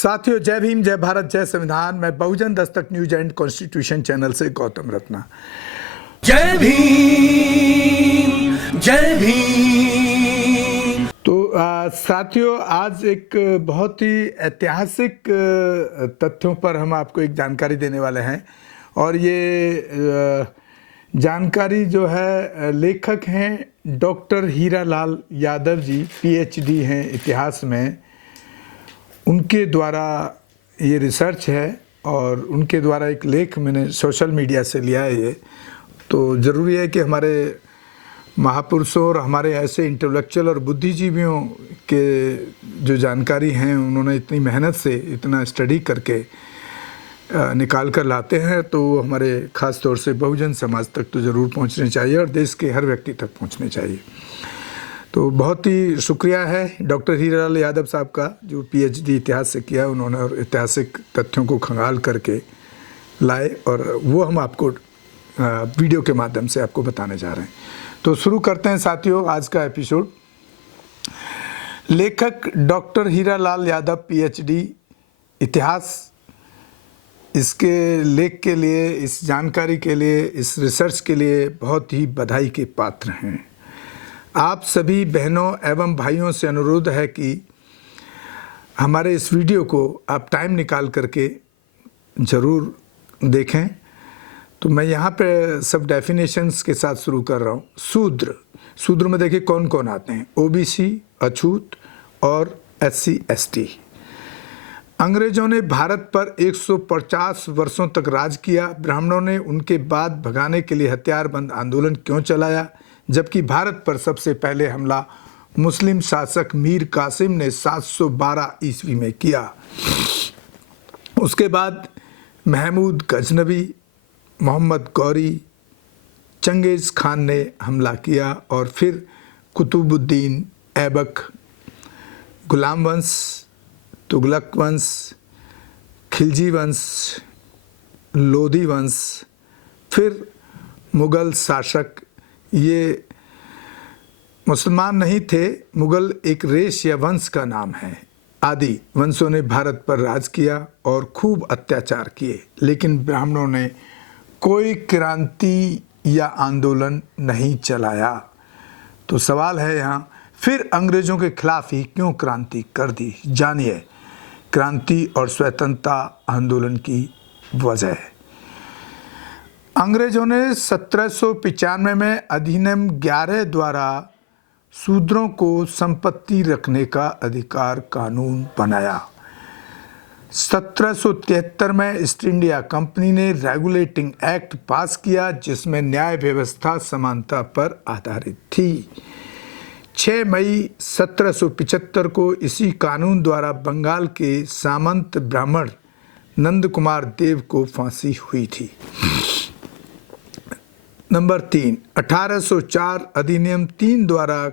साथियों, जय भीम, जय भारत, जय संविधान। मैं बहुजन Dastak news and constitution channel से गौतम रत्ना। जय भीम, जय भीम। तो साथियों, आज एक बहुत ही ऐतिहासिक तथ्यों पर हम आपको एक जानकारी देने वाले हैं। और ये जानकारी जो है, लेखक हैं डॉक्टर हीरालाल यादव जी, पीएचडी हैं इतिहास में। उनके द्वारा ये रिसर्च है और उनके द्वारा एक लेख मैंने सोशल मीडिया से लिया है। ये तो ज़रूरी है कि हमारे महापुरुषों और हमारे ऐसे इंटेलेक्चुअल और बुद्धिजीवियों के जो जानकारी हैं, उन्होंने इतनी मेहनत से इतना स्टडी करके निकाल कर लाते हैं, तो हमारे ख़ास तौर से बहुजन समाज तक तो ज़रूर पहुंचने चाहिए और देश के हर व्यक्ति तक पहुंचने चाहिए। तो बहुत ही शुक्रिया है डॉक्टर हीरालाल यादव साहब का, जो पीएचडी इतिहास से किया उन्होंने और ऐतिहासिक तथ्यों को खंगाल करके लाए, और वो हम आपको वीडियो के माध्यम से आपको बताने जा रहे हैं। तो शुरू करते हैं साथियों आज का एपिसोड। लेखक डॉक्टर हीरालाल यादव, पीएचडी इतिहास, इसके लेख के लिए, इस जानकारी के लिए, इस रिसर्च के लिए बहुत ही बधाई के पात्र हैं। आप सभी बहनों एवं भाइयों से अनुरोध है कि हमारे इस वीडियो को आप टाइम निकाल करके ज़रूर देखें। तो मैं यहाँ पे सब डेफिनेशंस के साथ शुरू कर रहा हूँ। शूद्र में देखिए कौन कौन आते हैं, ओबीसी, अछूत और एससी एसटी। अंग्रेजों ने भारत पर 150 वर्षों तक राज किया। ब्राह्मणों ने उनके बाद भगाने के लिए हथियारबंद आंदोलन क्यों चलाया, जबकि भारत पर सबसे पहले हमला मुस्लिम शासक मीर कासिम ने 712 ईस्वी में किया। उसके बाद महमूद गजनवी, मोहम्मद गौरी, चंगेज़ खान ने हमला किया, और फिर कुतुबुद्दीन ऐबक, गुलाम वंश, तुगलक वंश, खिलजी वंश, लोधी वंश, फिर मुग़ल शासक। ये मुसलमान नहीं थे, मुग़ल एक रेश या वंश का नाम है। आदि वंशों ने भारत पर राज किया और खूब अत्याचार किए, लेकिन ब्राह्मणों ने कोई क्रांति या आंदोलन नहीं चलाया। तो सवाल है यहाँ, फिर अंग्रेज़ों के खिलाफ ही क्यों क्रांति कर दी? जानिए क्रांति और स्वतंत्रता आंदोलन की वजह। अंग्रेज़ों ने 1795 में अधिनियम 11 द्वारा शूद्रों को संपत्ति रखने का अधिकार कानून बनाया। 1773 में ईस्ट इंडिया कंपनी ने रेगुलेटिंग एक्ट पास किया, जिसमें न्याय व्यवस्था समानता पर आधारित थी। 6 मई 1775 को इसी कानून द्वारा बंगाल के सामंत ब्राह्मण नंद कुमार देव को फांसी हुई थी। नंबर 3, 1804 अधिनियम 3 द्वारा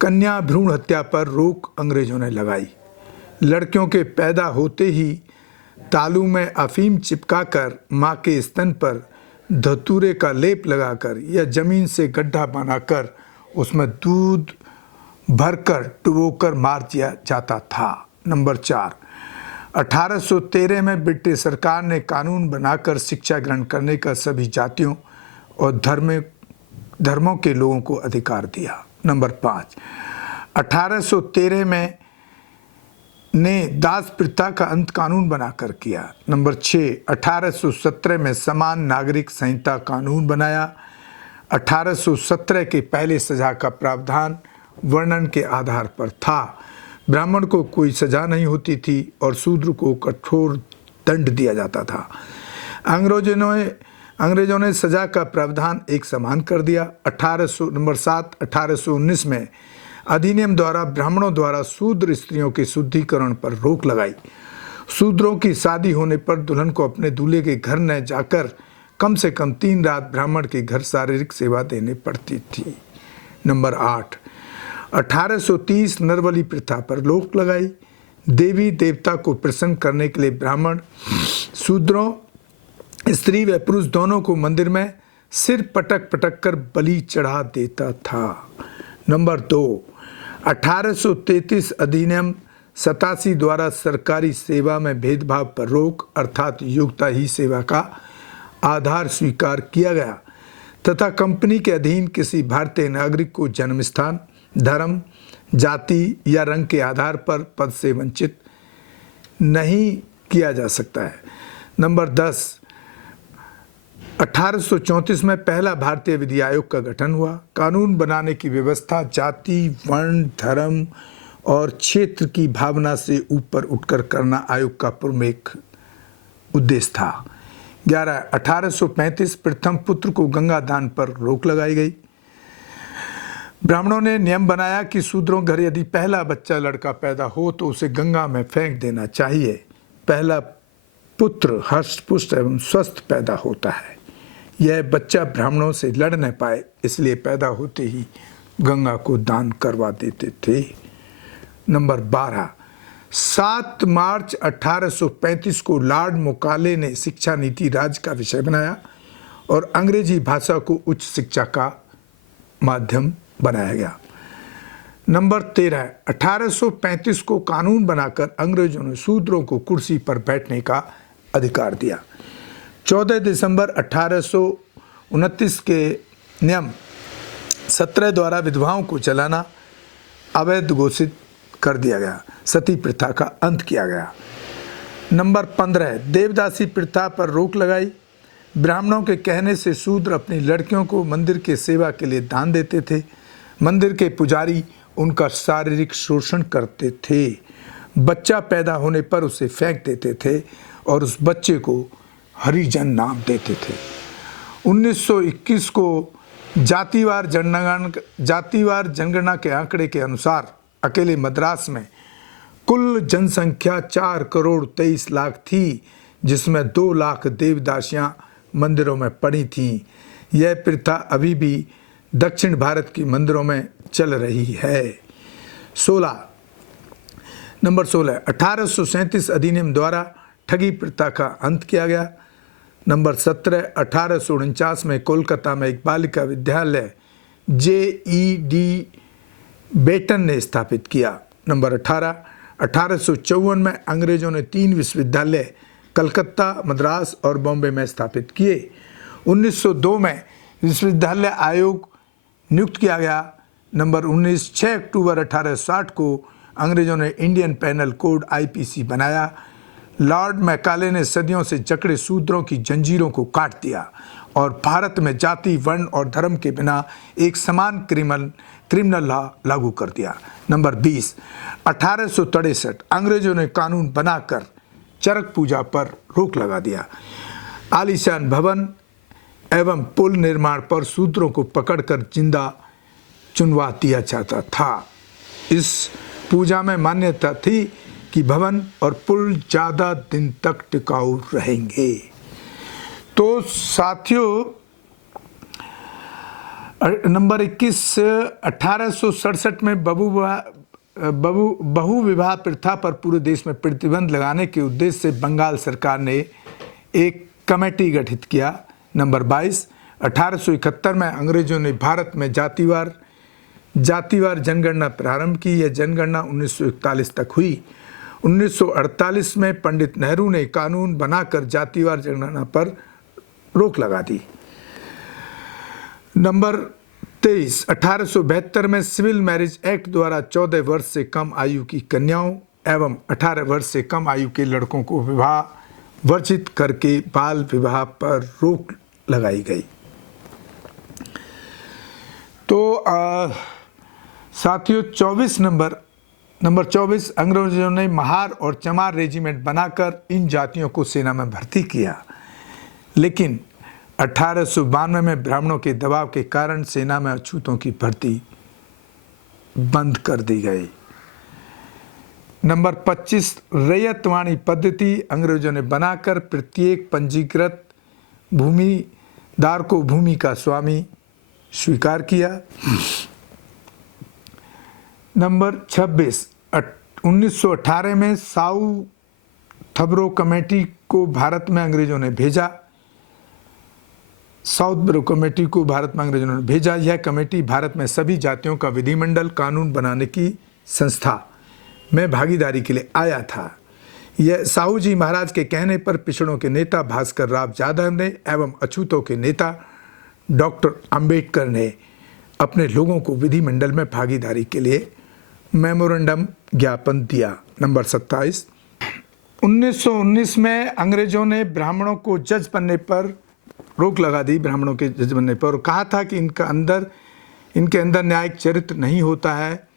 कन्या भ्रूण हत्या पर रोक अंग्रेजों ने लगाई। लड़कियों के पैदा होते ही तालू में अफीम चिपकाकर मां के स्तन पर धतूरे का लेप लगाकर या जमीन से गड्ढा बनाकर उसमें दूध भरकर डुबोकर मार दिया जाता था। नंबर 4, 1813 में ब्रिटिश सरकार ने कानून बनाकर शिक्षा ग्रहण करने का सभी जातियों और धर्मों के लोगों को अधिकार दिया। नंबर 5, 1813 में ने दास प्रथा का अंत कानून बनाकर किया। नंबर 6, 1817 में समान नागरिक संहिता कानून बनाया। 1817 के पहले सजा का प्रावधान वर्णन के आधार पर था। ब्राह्मण को कोई सजा नहीं होती थी और शूद्र को कठोर दंड दिया जाता था। अंग्रेजों ने सजा का प्रावधान एक समान कर दिया। नंबर 7, 1819 में अधिनियम द्वारा ब्राह्मणों द्वारा शूद्र स्त्रियों के शुद्धिकरण पर रोक लगाई। शूद्रों की शादी होने पर दुल्हन को अपने दूल्हे के घर न जाकर कम से कम 3 रात ब्राह्मण के घर शारीरिक सेवा देनी पड़ती थी। नंबर 8, 1830 नरबली प्रथा पर रोक लगाई। देवी देवता को प्रसन्न करने के लिए ब्राह्मण शूद्रों, स्त्री व पुरुष दोनों को मंदिर में सिर पटक पटक कर बलि चढ़ा देता था। नंबर 2, 1833 अधिनियम 87 द्वारा सरकारी सेवा में भेदभाव पर रोक अर्थात योग्यता ही सेवा का आधार स्वीकार किया गया तथा कंपनी के अधीन किसी भारतीय नागरिक को जन्म स्थान, धर्म, जाति या रंग के आधार पर पद से वंचित नहीं किया जा सकता है। नंबर 10, 1834 में पहला भारतीय विधि आयोग का गठन हुआ। कानून बनाने की व्यवस्था जाति, वर्ण, धर्म और क्षेत्र की भावना से ऊपर उठकर करना आयोग का प्रमुख उद्देश्य था। 11, 1835 प्रथम पुत्र को गंगा दान पर रोक लगाई गई। ब्राह्मणों ने नियम बनाया कि शूद्रों घर यदि पहला बच्चा लड़का पैदा हो तो उसे गंगा में फेंक देना चाहिए। पहला पुत्र हष्ट-पुष्ट एवं स्वस्थ पैदा होता है। यह बच्चा ब्राह्मणों से लड़ न पाए इसलिए पैदा होते ही गंगा को दान करवा देते थे। नंबर 12, 7 मार्च 1835 को लॉर्ड मैकाले ने शिक्षा नीति राज्य का विषय बनाया और अंग्रेजी भाषा को उच्च शिक्षा का माध्यम बनाया गया। नंबर 13, 1835 को कानून बनाकर अंग्रेजों ने शूद्रों को कुर्सी पर बैठने का अधिकार दिया। 14 दिसंबर 1829 के नियम 17 द्वारा विधवाओं को चलाना अवैध घोषित कर दिया गया। सती प्रथा का अंत किया गया। नंबर 15, देवदासी प्रथा पर रोक लगाई। ब्राह्मणों के कहने से शूद्र अपनी लड़कियों को मंदिर के सेवा के लिए दान देते थे। मंदिर के पुजारी उनका शारीरिक शोषण करते थे। बच्चा पैदा होने पर उसे फेंक देते थे और उस बच्चे को हरिजन नाम देते थे। 1921 को जातिवार जनगणना के आंकड़े के अनुसार अकेले मद्रास में कुल जनसंख्या 4,23,00,000 थी, जिसमें 2 लाख देवदासियां मंदिरों में पड़ी थीं। यह प्रथा अभी भी दक्षिण भारत की मंदिरों में चल रही है। नंबर 16, 1837 अधिनियम द्वारा ठगी प्रथा का अंत किया गया। नंबर 17, 1849 में कोलकाता में एक बालिका विद्यालय JED बेटन ने स्थापित किया। नंबर 18, 1854 में अंग्रेजों ने 3 विश्वविद्यालय कलकत्ता, मद्रास और बॉम्बे में स्थापित किए। 1902 में विश्वविद्यालय आयोग नियुक्त किया गया। नंबर 19, 6 अक्टूबर 1860 को अंग्रेजों ने इंडियन पेनल कोड IPC बनाया। लॉर्ड मैकाले ने सदियों से जकड़े शूद्रों की जंजीरों को काट दिया और भारत में जाति, वर्ण और धर्म के बिना एक समान क्रिमिनल लॉ लागू कर दिया। नंबर 20, 1863 अंग्रेजों ने कानून बनाकर चरक पूजा पर रोक लगा दिया। आलीशान भवन एवं पुल निर्माण पर शूद्रों को पकड़कर जिंदा चुनवा दिया जाता था। इस पूजा में मान्यता थी कि भवन और पुल ज़्यादा दिन तक टिकाऊ रहेंगे। तो साथियों, नंबर 21, 1867 में बहु विवाह प्रथा पर पूरे देश में प्रतिबंध लगाने के उद्देश्य से बंगाल सरकार ने एक कमेटी गठित किया। नंबर 22, 1871 में अंग्रेजों ने भारत में जातिवार जनगणना प्रारंभ की। यह जनगणना 1941 तक हुई। 1948 में पंडित नेहरू ने कानून बनाकर जातिवार जनगणना पर रोक लगा दी। नंबर 23, 1872 में सिविल मैरिज एक्ट द्वारा 14 वर्ष से कम आयु की कन्याओं एवं 18 वर्ष से कम आयु के लड़कों को विवाह वर्जित करके बाल विवाह पर रोक लगाई गई। तो साथियों, नंबर 24 अंग्रेजों ने महार और चमार रेजिमेंट बनाकर इन जातियों को सेना में भर्ती किया, लेकिन 1892 में ब्राह्मणों के दबाव के कारण सेना में अछूतों की भर्ती बंद कर दी गई। नंबर 25 रैयतवाणी पद्धति अंग्रेजों ने बनाकर प्रत्येक पंजीकृत भूमिदार को भूमि का स्वामी स्वीकार किया। नंबर 26 1918 में साउ थब्रो कमेटी को भारत में अंग्रेजों ने भेजा। साउथ ब्रो कमेटी को भारत में अंग्रेजों ने भेजा। यह कमेटी भारत में सभी जातियों का विधिमंडल कानून बनाने की संस्था में भागीदारी के लिए आया था। यह साहू जी महाराज के कहने पर पिछड़ों के नेता भास्कर राव यादव ने एवं अछूतों के नेता डॉक्टर अंबेडकर ने अपने लोगों को विधिमंडल में भागीदारी के लिए मेमोरेंडम ज्ञापन दिया। नंबर 27, 1919 में अंग्रेजों ने ब्राह्मणों को जज बनने पर रोक लगा दी, ब्राह्मणों के जज बनने पर, और कहा था कि इनके अंदर न्यायिक चरित्र नहीं होता है।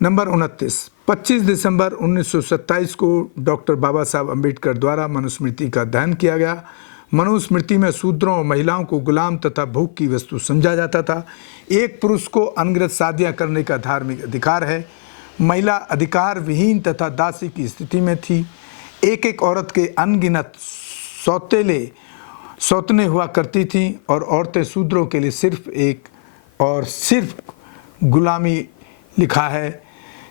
नंबर 29, 25 दिसंबर 1927 को डॉक्टर बाबा साहब अम्बेडकर द्वारा मनुस्मृति का अध्ययन किया गया। मनुस्मृति में शूद्रों और महिलाओं को गुलाम तथा भूख की वस्तु समझा जाता था। एक पुरुष को अनगिनत शादियां करने का धार्मिक अधिकार है। महिला अधिकार विहीन तथा दासी की स्थिति में थी। एक एक औरत के अनगिनत सौतने हुआ करती थी और औरतें शूद्रों के लिए सिर्फ गुलामी लिखा है,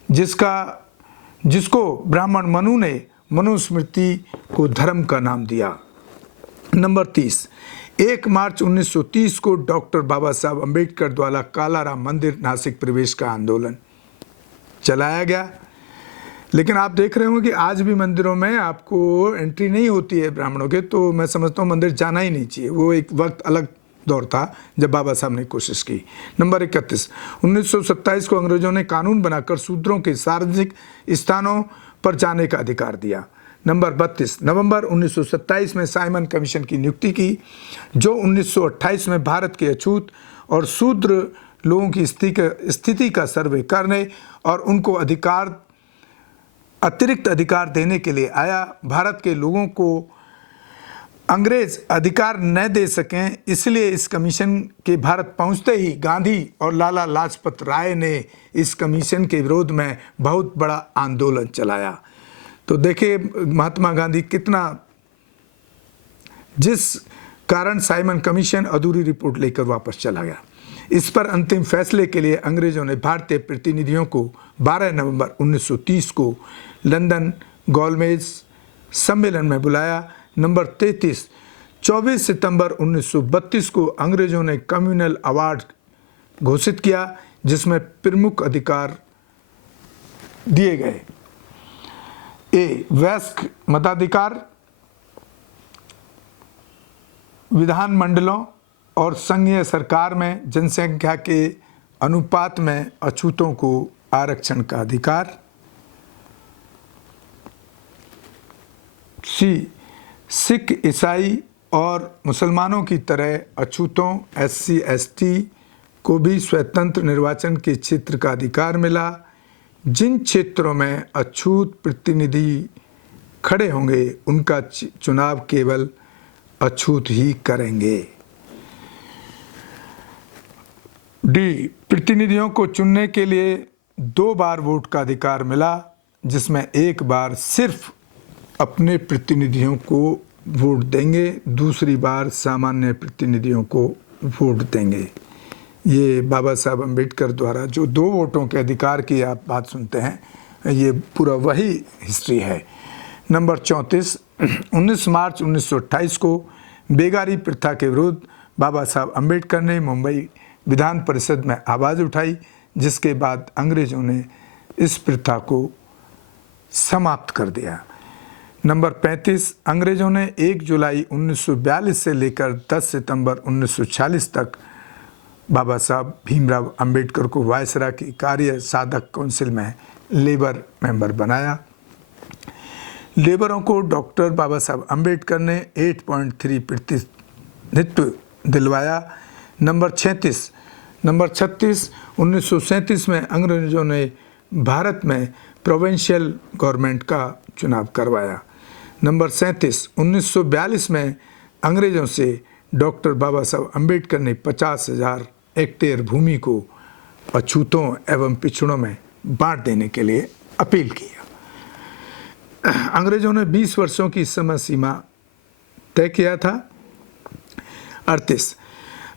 जिसको ब्राह्मण मनु ने मनुस्मृति को धर्म का नाम दिया। नंबर 30, 1 मार्च 1930 को डॉक्टर बाबा साहब अम्बेडकर द्वारा कालाराम मंदिर नासिक प्रवेश का आंदोलन चलाया गया। लेकिन आप देख रहे होंगे कि आज भी मंदिरों में आपको एंट्री नहीं होती है ब्राह्मणों के, तो मैं समझता हूँ मंदिर जाना ही नहीं चाहिए। वो एक वक्त अलग दौर था जब बाबा साहब ने कोशिश की। नंबर 31, 1927 को अंग्रेजों ने कानून बनाकर शूद्रों के सार्वजनिक स्थानों पर जाने का अधिकार दिया। नंबर 32, नवंबर 1927 में साइमन कमीशन की नियुक्ति की, जो 1928 में भारत के अछूत और शूद्र लोगों की स्थिति का सर्वे करने और उनको अतिरिक्त अधिकार देने के लिए आया। भारत के लोगों को अंग्रेज अधिकार न दे सकें, इसलिए इस कमीशन के भारत पहुंचते ही गांधी और लाला लाजपत राय ने इस कमीशन के विरोध में बहुत बड़ा आंदोलन चलाया। तो देखिए महात्मा गांधी जिस कारण साइमन कमीशन अधूरी रिपोर्ट लेकर वापस चला गया। इस पर अंतिम फैसले के लिए अंग्रेजों ने भारतीय प्रतिनिधियों को 12 नवंबर 1930 को लंदन गोलमेज सम्मेलन में बुलाया। नंबर 33, 24 सितंबर 1932 को अंग्रेजों ने कम्युनल अवार्ड घोषित किया, जिसमें प्रमुख अधिकार दिए गए। ए, वयस्क मताधिकार, विधानमंडलों और संघीय सरकार में जनसंख्या के अनुपात में अछूतों को आरक्षण का अधिकार। सी, सिख, ईसाई और मुसलमानों की तरह अछूतों SC ST को भी स्वतंत्र निर्वाचन के क्षेत्र का अधिकार मिला। जिन क्षेत्रों में अछूत प्रतिनिधि खड़े होंगे उनका चुनाव केवल अछूत ही करेंगे। डी, प्रतिनिधियों को चुनने के लिए 2 बार वोट का अधिकार मिला, जिसमें एक बार सिर्फ अपने प्रतिनिधियों को वोट देंगे, दूसरी बार सामान्य प्रतिनिधियों को वोट देंगे। ये बाबा साहब अम्बेडकर द्वारा जो 2 वोटों के अधिकार की आप बात सुनते हैं, ये पूरा वही हिस्ट्री है। नंबर 34, 19 मार्च 1928 को बेगारी प्रथा के विरुद्ध बाबा साहब अम्बेडकर ने मुंबई विधान परिषद में आवाज़ उठाई, जिसके बाद अंग्रेज़ों ने इस प्रथा को समाप्त कर दिया। नंबर 35, अंग्रेज़ों ने 1 जुलाई 1942 से लेकर 10 सितंबर 1946 तक बाबा साहब भीमराव अंबेडकर को वायसराय की कार्य साधक काउंसिल में लेबर मेंबर बनाया। लेबरों को डॉक्टर बाबा साहब अम्बेडकर ने 8.3% प्रतिनिधित्व दिलवाया। नंबर 36, 1937 में अंग्रेज़ों ने भारत में प्रोविंशियल गवर्नमेंट का चुनाव करवाया। नंबर 37, 1942 में अंग्रेज़ों से डॉक्टर बाबा साहब अम्बेडकर ने 50,000 हेक्टेयर भूमि को अछूतों एवं पिछड़ों में बांट देने के लिए अपील किया। अंग्रेज़ों ने 20 वर्षों की समय सीमा तय किया था। 38,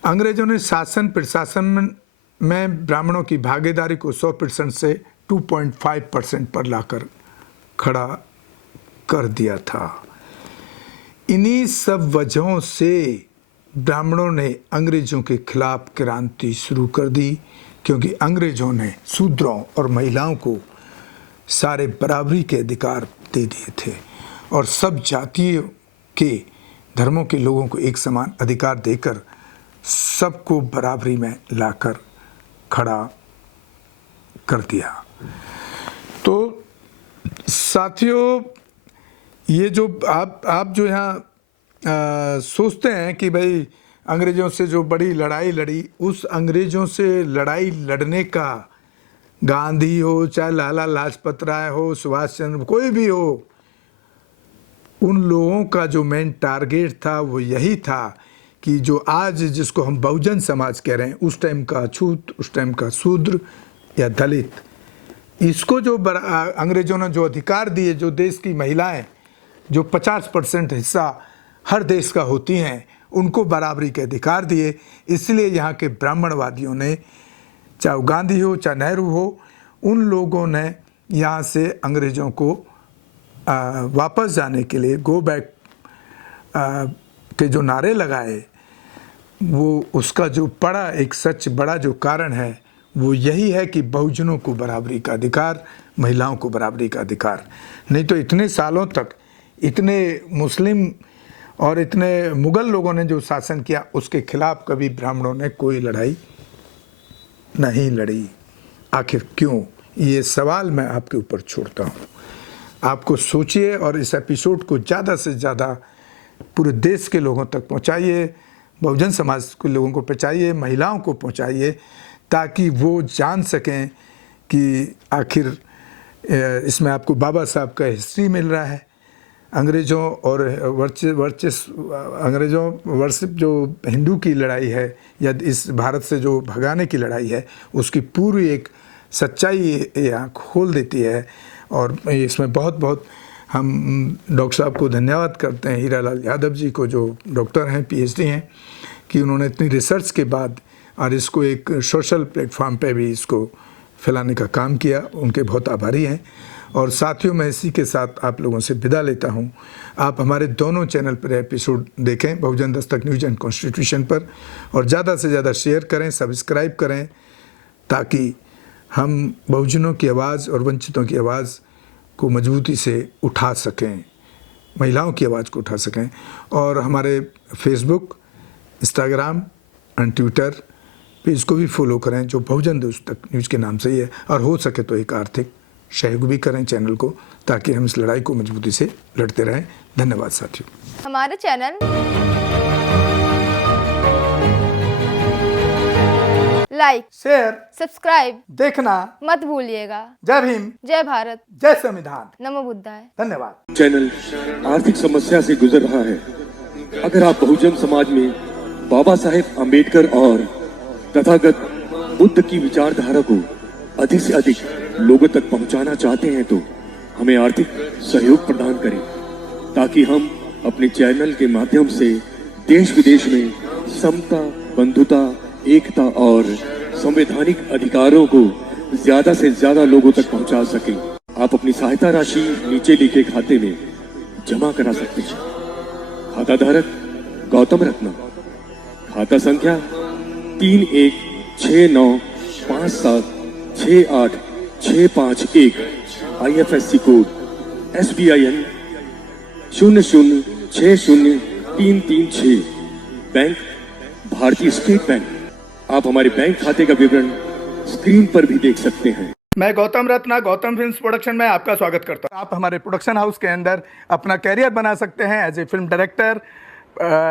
अंग्रेज़ों ने शासन प्रशासन में ब्राह्मणों की भागीदारी को 100% से 2.5% पर लाकर खड़ा कर दिया था। इन्हीं सब वजहों से ब्राह्मणों ने अंग्रेज़ों के खिलाफ क्रांति शुरू कर दी, क्योंकि अंग्रेज़ों ने शूद्रों और महिलाओं को सारे बराबरी के अधिकार दे दिए थे और सब जातियों के धर्मों के लोगों को एक समान अधिकार देकर सबको बराबरी में लाकर खड़ा कर दिया। तो साथियों, ये जो आप जो यहाँ सोचते हैं कि भाई अंग्रेज़ों से जो बड़ी लड़ाई लड़ी, उस अंग्रेज़ों से लड़ाई लड़ने का गांधी हो, चाहे लाला लाजपत राय हो, सुभाष चंद्र, कोई भी हो, उन लोगों का जो मेन टारगेट था वो यही था कि जो आज जिसको हम बहुजन समाज कह रहे हैं, उस टाइम का अछूत, उस टाइम का शूद्र या दलित, इसको जो अंग्रेज़ों ने जो अधिकार दिए, जो देश की महिलाएं जो 50% हिस्सा हर देश का होती हैं, उनको बराबरी के अधिकार दिए। इसलिए यहाँ के ब्राह्मणवादियों ने, चाहे वो गांधी हो चाहे नेहरू हो, उन लोगों ने यहाँ से अंग्रेज़ों को वापस जाने के लिए गो बैक के जो नारे लगाए, वो उसका जो बड़ा एक सच बड़ा जो कारण है वो यही है कि बहुजनों को बराबरी का अधिकार, महिलाओं को बराबरी का अधिकार। नहीं तो इतने सालों तक इतने मुस्लिम और इतने मुग़ल लोगों ने जो शासन किया, उसके खिलाफ कभी ब्राह्मणों ने कोई लड़ाई नहीं लड़ी। आखिर क्यों? ये सवाल मैं आपके ऊपर छोड़ता हूँ। आपको सोचिए और इस एपिसोड को ज़्यादा से ज़्यादा पूरे देश के लोगों तक पहुँचाइए, बहुजन समाज के लोगों को पहुँचाइए, महिलाओं को पहुँचाइए, ताकि वो जान सकें कि आखिर इसमें आपको बाबा साहब का हिस्ट्री मिल रहा है। अंग्रेज़ों और वर्षिप जो हिंदू की लड़ाई है या इस भारत से जो भगाने की लड़ाई है, उसकी पूरी एक सच्चाई आँख खोल देती है। और इसमें बहुत बहुत हम डॉक्टर साहब को धन्यवाद करते हैं, हीरालाल यादव जी को, जो डॉक्टर हैं, पीएचडी हैं, कि उन्होंने इतनी रिसर्च के बाद और इसको एक सोशल प्लेटफॉर्म पे भी इसको फैलाने का काम किया। उनके बहुत आभारी हैं। और साथियों, मैं इसी के साथ आप लोगों से विदा लेता हूं। आप हमारे दोनों चैनल पर एपिसोड देखें, बहुजन दस्तक न्यूज़ एंड कॉन्स्टिट्यूशन पर, और ज़्यादा से ज़्यादा शेयर करें, सब्सक्राइब करें, ताकि हम बहुजनों की आवाज़ और वंचितों की आवाज़ को मजबूती से उठा सकें, महिलाओं की आवाज़ को उठा सकें। और हमारे Facebook, Instagram and Twitter page को भी फॉलो करें, जो बहुजन दस्तक न्यूज़ के नाम से ही है। और हो सके तो एक आर्थिक सहयोग भी करें चैनल को, ताकि हम इस लड़ाई को मजबूती से लड़ते रहें। धन्यवाद साथियों। हमारे चैनल लाइक, शेयर, सब्सक्राइब देखना मत भूलिएगा। जय भीम, जय भारत, जय संविधान, नमो बुद्धाय। धन्यवाद। चैनल आर्थिक समस्या से गुजर रहा है। अगर आप बहुजन समाज में बाबा साहेब अम्बेडकर और तथागत बुद्ध की विचारधारा को अधिक से अधिक लोगों तक पहुंचाना चाहते हैं, तो हमें आर्थिक सहयोग प्रदान करें, ताकि हम अपने चैनल के माध्यम से देश विदेश में समता, बंधुता, एकता और संवैधानिक अधिकारों को ज्यादा से ज्यादा लोगों तक पहुंचा सकें। आप अपनी सहायता राशि नीचे लिखे खाते में जमा करा सकते हैं। खाता धारक गौतम रत्ना, खाता संख्या 3169576861, IFSC कोड SBIN 0060336, बैंक भारतीय स्टेट बैंक। आप हमारे बैंक खाते का विवरण स्क्रीन पर भी देख सकते हैं। मैं गौतम रत्ना, गौतम फिल्म्स प्रोडक्शन में आपका स्वागत करता हूं। आप हमारे प्रोडक्शन हाउस के अंदर अपना कैरियर बना सकते हैं as a film director,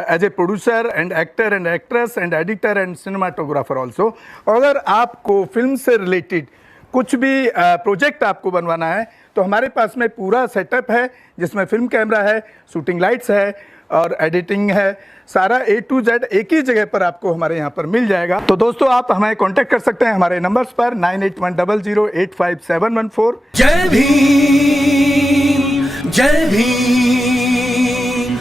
as a producer and actor and actress and editor and cinematographer also. अगर आपको फिल्म से रिलेटेड कुछ भी प्रोजेक्ट आपको बनवाना है, तो हमारे पास में पूरा सेटअप है, जिसमें फिल्म कैमरा है, शूटिंग लाइट्स है और एडिटिंग है। सारा A to Z एक ही जगह पर आपको हमारे यहाँ पर मिल जाएगा। तो दोस्तों, आप हमें कांटेक्ट कर सकते हैं हमारे नंबर्स पर 9810085714। जय भीम, जय भीम।